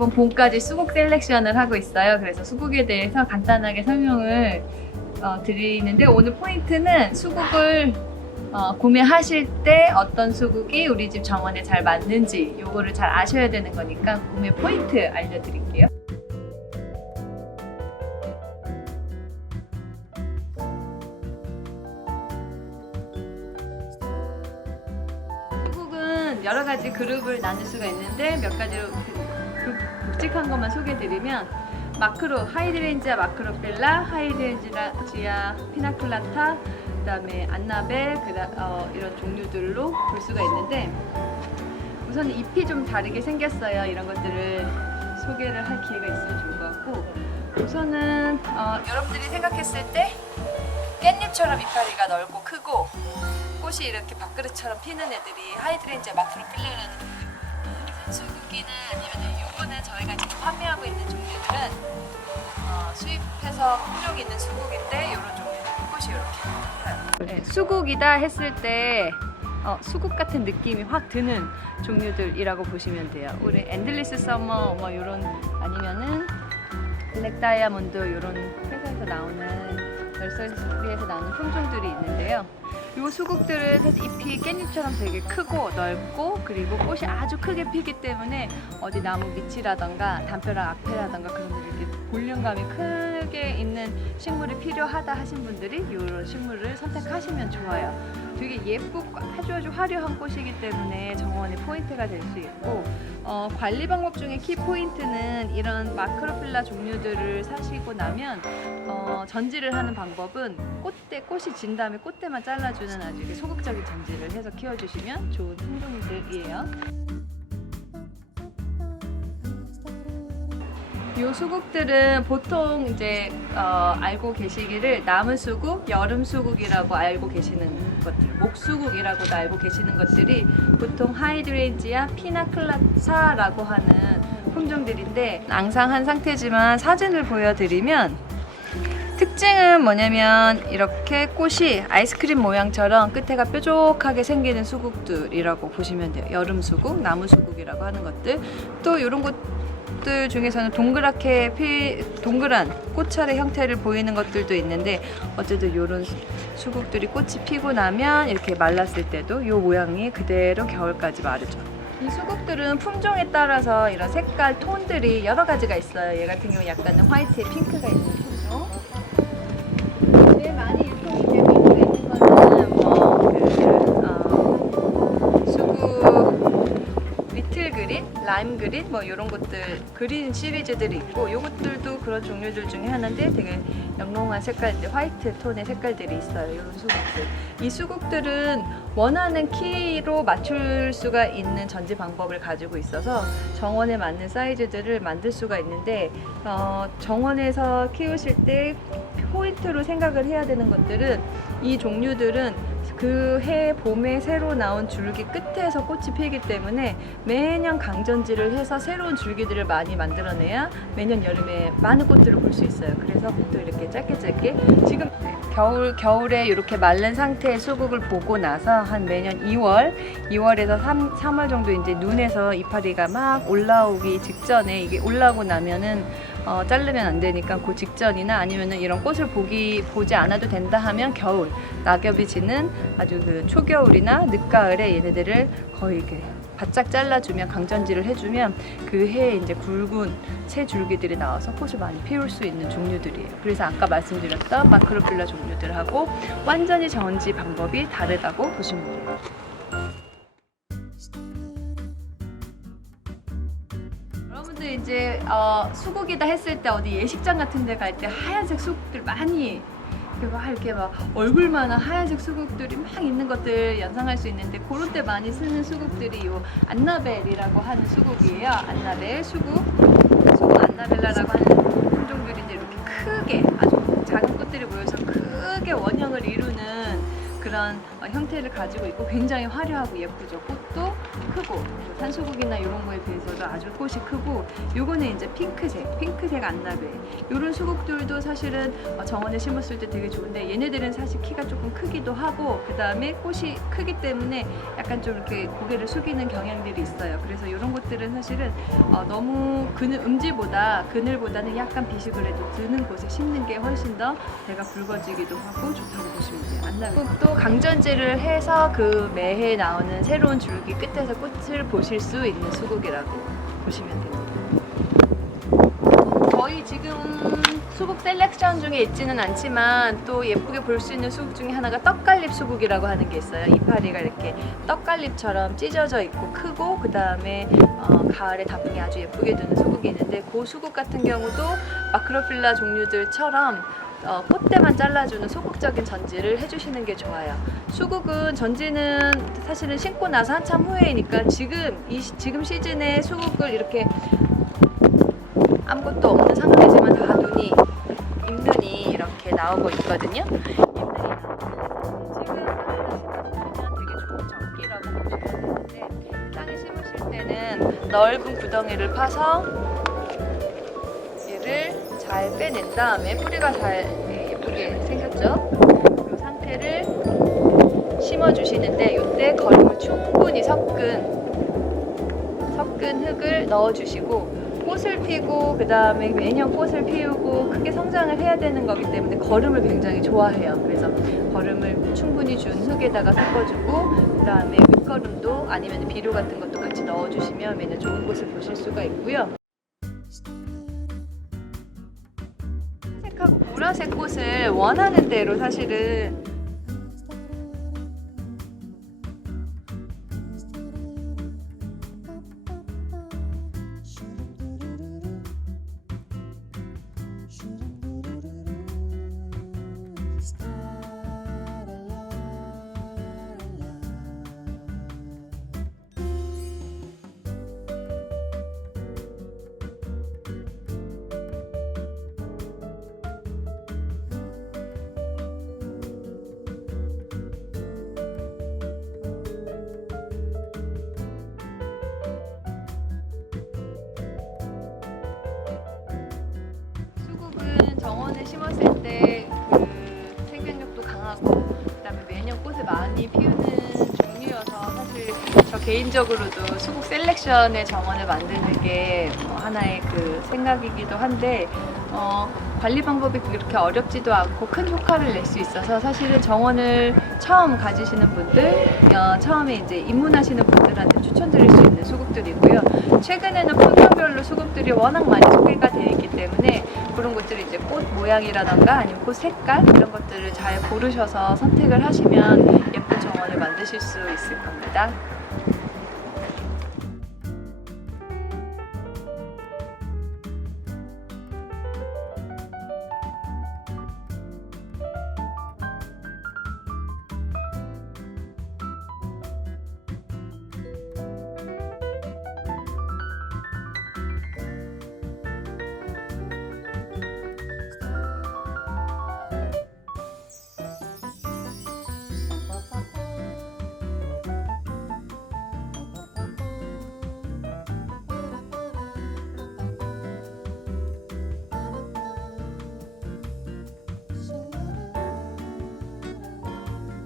이번 봄까지 수국 셀렉션을 하고 있어요. 그래서 수국에 대해서 간단하게 설명을 드리는데, 오늘 포인트는 수국을 구매하실 때 어떤 수국이 우리 집 정원에 잘 맞는지 요거를 잘 아셔야 되는 거니까 구매 포인트 알려드릴게요. 수국은 여러 가지 그룹을 나눌 수가 있는데, 몇 가지로 굵직한 것만 소개해드리면, 마크로, 하이드렌지아 마크로필라, 하이드렌지아 피나클라타, 그 다음에 안나벨, 이런 종류들로 볼 수가 있는데, 우선 잎이 좀 다르게 생겼어요. 이런 것들을 소개를 할 기회가 있으면 좋을 것 같고, 우선은 여러분들이 생각했을 때 깻잎처럼 이파리가 넓고 크고 꽃이 이렇게 밥그릇처럼 피는 애들이 하이드렌지아 마크로필라라는 수국이나 아니면 요거는 저희가 지금 판매하고 있는 종류들은 수입해서 품종 있는 수국인데, 요런 종류는 꽃이 이렇게 네, 수국이다 했을 때 수국 같은 느낌이 확 드는 종류들이라고 보시면 돼요. 우리 엔들리스 서머 뭐 요런, 아니면은 블랙 다이아몬드 요런 회사에서 나오는 널서리에서 나오는 품종들이 있는데요. 이 수국들은 사실 잎이 깻잎처럼 되게 크고 넓고, 그리고 꽃이 아주 크게 피기 때문에 어디 나무 밑이라던가 담벼락 앞에라던가 그런 데 이렇게 볼륨감이 크게 있는 식물이 필요하다 하신 분들이 이런 식물을 선택하시면 좋아요. 되게 예쁘고 아주 화려한 꽃이기 때문에 정원의 포인트가 될 수 있고, 관리 방법 중에 키 포인트는 이런 마크로필라 종류들을 사시고 나면 전지를 하는 방법은 꽃이 진 다음에 꽃대만 잘라주는 아주 소극적인 전지를 해서 키워주시면 좋은 품종들이에요. 이 수국들은 보통 이제 알고 계시기를 나무 수국, 여름 수국이라고 알고 계시는 것들, 목수국이라고도 알고 계시는 것들이 보통 하이드렌지아 피나클라타라고 하는 품종들인데, 앙상한 상태지만 사진을 보여드리면 특징은 뭐냐면 이렇게 꽃이 아이스크림 모양처럼 끝에가 뾰족하게 생기는 수국들이라고 보시면 돼요. 여름 수국, 나무 수국이라고 하는 것들. 또 이런 것들 중에서는 동그란 꽃차례 형태를 보이는 것들도 있는데, 어쨌든 이런 수국들이 꽃이 피고 나면 이렇게 말랐을 때도 이 모양이 그대로 겨울까지 마르죠. 이 수국들은 품종에 따라서 이런 색깔 톤들이 여러 가지가 있어요. 얘 같은 경우 약간은 화이트에 핑크가 있는 품종. 제일 많이 유통이 되고 있는 거는 수국 리틀 그린, 라임 그린 뭐 이런 것들, 그린 시리즈들이 있고, 요것들도 그런 종류들 중에 하나인데 되게 영롱한 색깔들, 화이트 톤의 색깔들이 있어요. 이런 수국들. 이 수국들은 원하는 키로 맞출 수가 있는 전지 방법을 가지고 있어서 정원에 맞는 사이즈들을 만들 수가 있는데, 정원에서 키우실 때 포인트로 생각을 해야 되는 것들은, 이 종류들은 그 해 봄에 새로 나온 줄기 끝에서 꽃이 피기 때문에 매년 강전지를 해서 새로운 줄기들을 많이 만들어내야 매년 여름에 많은 꽃들을 볼 수 있어요. 그래서 보통 이렇게 짧게 지금 겨울에 이렇게 마른 상태의 수국을 보고 나서 한 매년 2월에서 3월 정도 이제 눈에서 이파리가 막 올라오기 직전에, 이게 올라오고 나면은 자르면 안 되니까 그 직전이나 아니면은 이런 꽃을 보지 않아도 된다 하면 겨울, 낙엽이 지는 아주 그 초겨울이나 늦가을에 얘네들을 거의 이렇게 바짝 잘라주면, 강전지를 해주면 그 해에 이제 굵은 새 줄기들이 나와서 꽃을 많이 피울 수 있는 종류들이에요. 그래서 아까 말씀드렸던 마크로필라 종류들하고 완전히 전지 방법이 다르다고 보시면 돼요. 여러분들 이제 수국이다 했을 때 어디 예식장 같은 데 갈 때 하얀색 수국들 많이 이렇게 막 얼굴만한 하얀색 수국들이 막 있는 것들 연상할 수 있는데, 그런 때 많이 쓰는 수국들이 요 안나벨이라고 하는 수국이에요. 안나벨 수국 안나벨라라고 하는 품종들이 이제 이렇게 이런 형태를 가지고 있고 굉장히 화려하고 예쁘죠. 꽃도 크고 산수국이나 이런 거에 비해서도 아주 꽃이 크고, 요거는 이제 핑크색 안나베. 이런 수국들도 사실은 정원에 심었을 때 되게 좋은데, 얘네들은 사실 키가 조금 크기도 하고 그 다음에 꽃이 크기 때문에 약간 좀 이렇게 고개를 숙이는 경향들이 있어요. 그래서 이런 것들은 사실은 너무 그늘보다는 약간 빛이 그래도 드는 곳에 심는 게 훨씬 더 배가 굵어지기도 하고 좋다고 보시면 돼요. 안나베도 강전지를 해서 그 매해 나오는 새로운 줄기 끝에서 꽃을 보실 수 있는 수국이라고 보시면 됩니다. 거의 지금 수국 셀렉션 중에 있지는 않지만 또 예쁘게 볼 수 있는 수국 중에 하나가 떡갈립 수국이라고 하는 게 있어요. 이파리가 이렇게 떡갈립처럼 찢어져 있고 크고, 그 다음에 가을에 단풍이 아주 예쁘게 드는 수국이 있는데, 그 수국 같은 경우도 마크로필라 종류들처럼 꽃대만 잘라주는 소극적인 전지를 해주시는 게 좋아요. 수국은 전지는 사실은 심고 나서 한참 후에니까 지금 시즌에 수국을 이렇게 아무것도 없는 상태지만 다 잎눈이 이렇게 나오고 있거든요. 잎눈이 나오면 지금 땅에다 심어주면 되게 좋은 적기라고 보시면 되는데, 땅에 심으실 때는 넓은 구덩이를 파서 얘를 잘 빼낸 다음에, 뿌리가 잘 예쁘게 생겼죠? 이 상태를 심어주시는데, 이때 거름을 충분히 섞은 흙을 넣어주시고, 꽃을 피고 그 다음에 매년 꽃을 피우고 크게 성장을 해야 되는 거기 때문에 거름을 굉장히 좋아해요. 그래서 거름을 충분히 준 흙에다가 섞어주고, 그 다음에 밑거름도 아니면 비료 같은 것도 같이 넣어주시면 매년 좋은 꽃을 보실 수가 있고요. 흰색하고 보라색 꽃을 원하는 대로 사실은 정원에 심었을 때 그 생명력도 강하고, 그다음에 매년 꽃을 많이 피우는 종류여서 사실 저 개인적으로도 수국 셀렉션의 정원을 만드는 게 하나의 그 생각이기도 한데, 관리 방법이 그렇게 어렵지도 않고 큰 효과를 낼 수 있어서 사실은 정원을 처음 가지시는 분들, 처음에 이제 입문하시는 분들한테 추천드릴 수 있는 수국들이고요. 최근에는 품종별로 수국들이 워낙 많이 소개가 되어 있기 때문에 그런 것들을 이제 꽃 모양이라던가 아니면 꽃 색깔 이런 것들을 잘 고르셔서 선택을 하시면 예쁜 정원을 만드실 수 있을 겁니다.